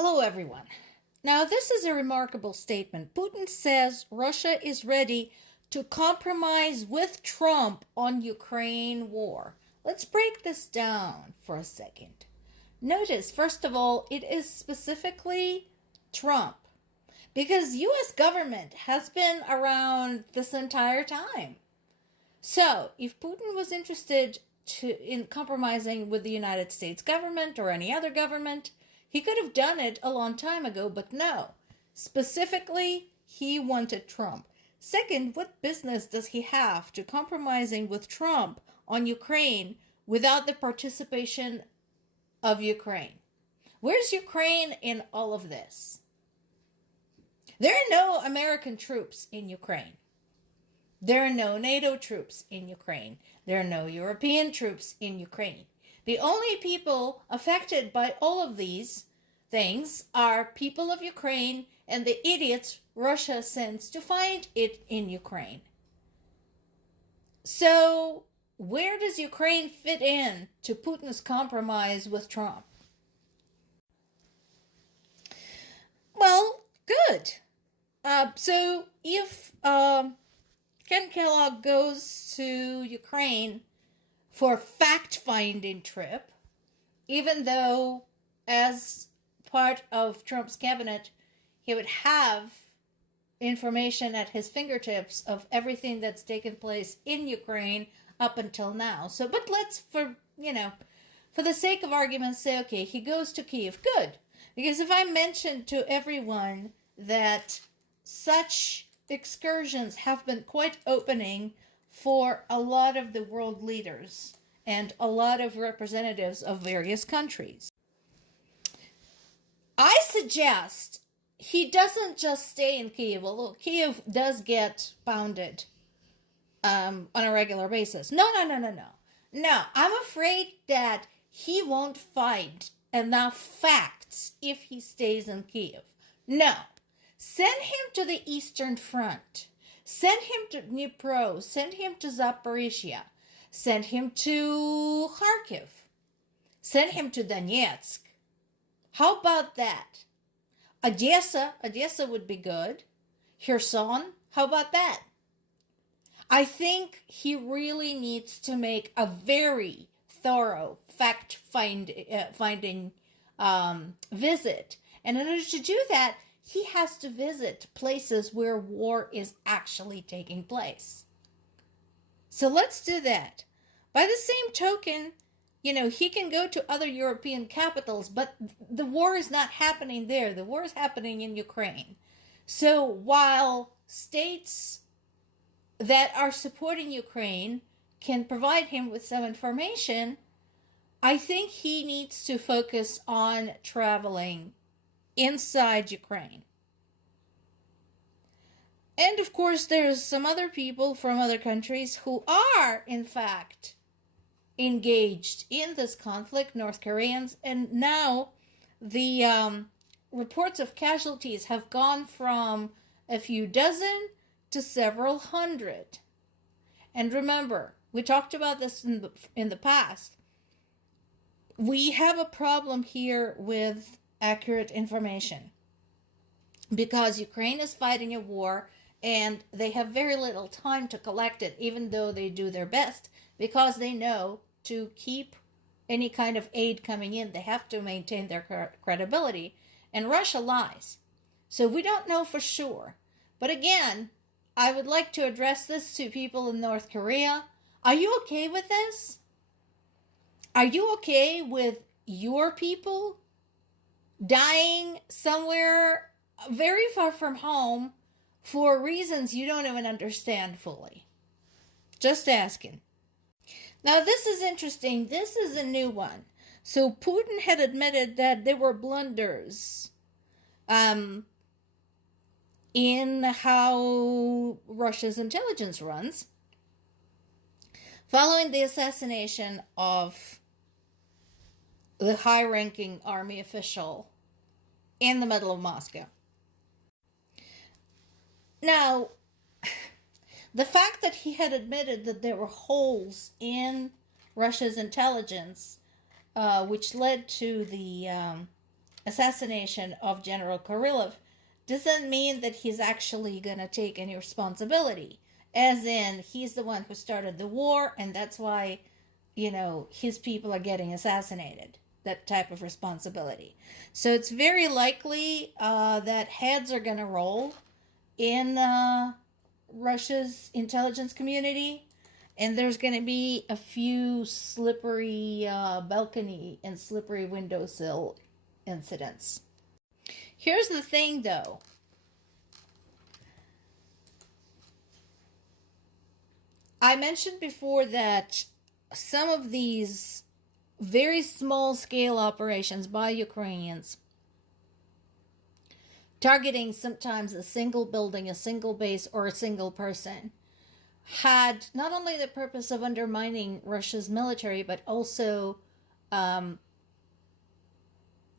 Hello, everyone. Now, this is a remarkable statement. Putin says Russia is ready to compromise with Trump on Ukraine war. Let's break this down for a second. Notice, first of all, it is specifically Trump, because US government has been around this entire time. So, if Putin was interested in compromising with the United States government or any other government, he could have done it a long time ago, but no. Specifically, he wanted Trump. Second, what business does he have to compromising with Trump on Ukraine without the participation of Ukraine? Where's Ukraine in all of this? There are no American troops in Ukraine. There are no NATO troops in Ukraine. There are no European troops in Ukraine. The only people affected by all of these things are people of Ukraine and the idiots Russia sends to fight it in Ukraine. So, where does Ukraine fit in to Putin's compromise with Trump? Well, good. So, if Ken Kellogg goes to Ukraine for a fact-finding trip, even though as part of Trump's cabinet, he would have information at his fingertips of everything that's taken place in Ukraine up until now. So, but let's, for the sake of argument, say, okay, he goes to Kyiv. Good. Because if I mentioned to everyone that such excursions have been quite opening for a lot of the world leaders and a lot of representatives of various countries, I suggest he doesn't just stay in Kyiv, although Kyiv does get pounded on a regular basis. No. No, I'm afraid that he won't find enough facts if he stays in Kyiv. No. Send him to the Eastern Front. Send him to Dnipro. Send him to Zaporizhia. Send him to Kharkiv. Send him to Donetsk. How about that? Odessa would be good. Kherson, how about that? I think he really needs to make a very thorough fact-finding visit. And in order to do that, he has to visit places where war is actually taking place. So let's do that. By the same token, he can go to other European capitals, but the war is not happening there. The war is happening in Ukraine. So while states that are supporting Ukraine can provide him with some information, I think he needs to focus on traveling inside Ukraine. And of course, there's some other people from other countries who are, in fact, engaged in this conflict, North Koreans, and now the reports of casualties have gone from a few dozen to several hundred. And remember, we talked about this in the past. We have a problem here with accurate information because Ukraine is fighting a war and they have very little time to collect it, even though they do their best, because they know to keep any kind of aid coming in, they have to maintain their credibility, and Russia lies. So we don't know for sure. But again, I would like to address this to people in North Korea. Are you okay with this? Are you okay with your people dying somewhere very far from home for reasons you don't even understand fully? Just asking. Now, this is interesting. This is a new one. So Putin had admitted that there were blunders in how Russia's intelligence runs following the assassination of the high-ranking army official in the middle of Moscow. Now, the fact that he had admitted that there were holes in Russia's intelligence, which led to the assassination of General Kirillov doesn't mean that he's actually going to take any responsibility. As in, he's the one who started the war, and that's why, his people are getting assassinated. That type of responsibility. So it's very likely that heads are going to roll in Russia's intelligence community, and there's going to be a few slippery balcony and slippery windowsill incidents. Here's the thing, though. I mentioned before that some of these very small scale operations by Ukrainians, targeting sometimes a single building, a single base, or a single person, had not only the purpose of undermining Russia's military, but also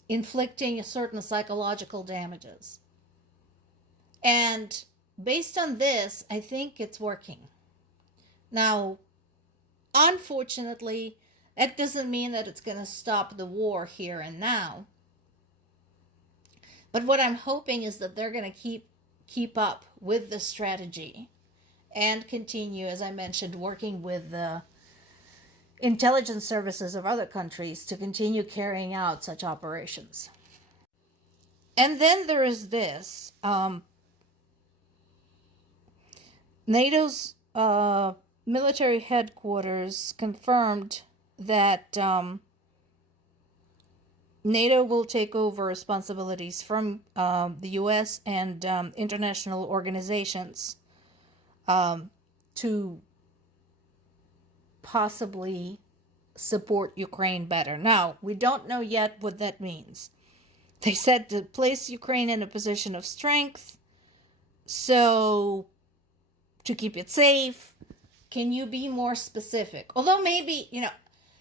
inflicting certain psychological damages. And based on this, I think it's working. Now, unfortunately, that doesn't mean that it's going to stop the war here and now. But what I'm hoping is that they're going to keep up with the strategy and continue, as I mentioned, working with the intelligence services of other countries to continue carrying out such operations. And then there is this. NATO's military headquarters confirmed that NATO will take over responsibilities from the U.S. and international organizations to possibly support Ukraine better. Now, we don't know yet what that means. They said to place Ukraine in a position of strength, so to keep it safe. Can you be more specific? Although maybe,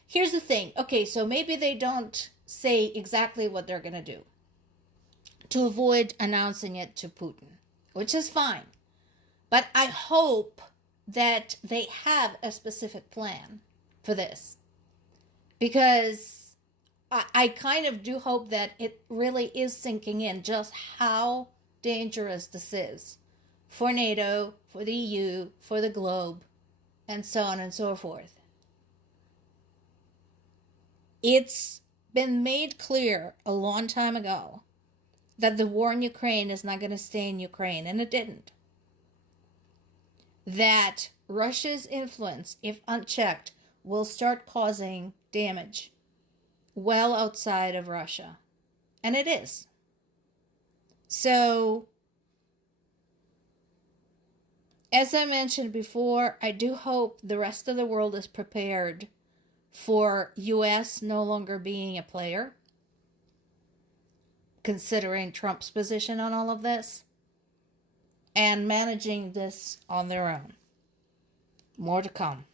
here's the thing. Okay, so maybe they don't say exactly what they're going to do to avoid announcing it to Putin, which is fine. But I hope that they have a specific plan for this, because I kind of do hope that it really is sinking in just how dangerous this is for NATO, for the EU, for the globe, and so on and so forth. It's been made clear a long time ago that the war in Ukraine is not going to stay in Ukraine, and it didn't. That Russia's influence, if unchecked, will start causing damage well outside of Russia. And it is. So, as I mentioned before, I do hope the rest of the world is prepared for US no longer being a player, considering Trump's position on all of this, and managing this on their own. More to come.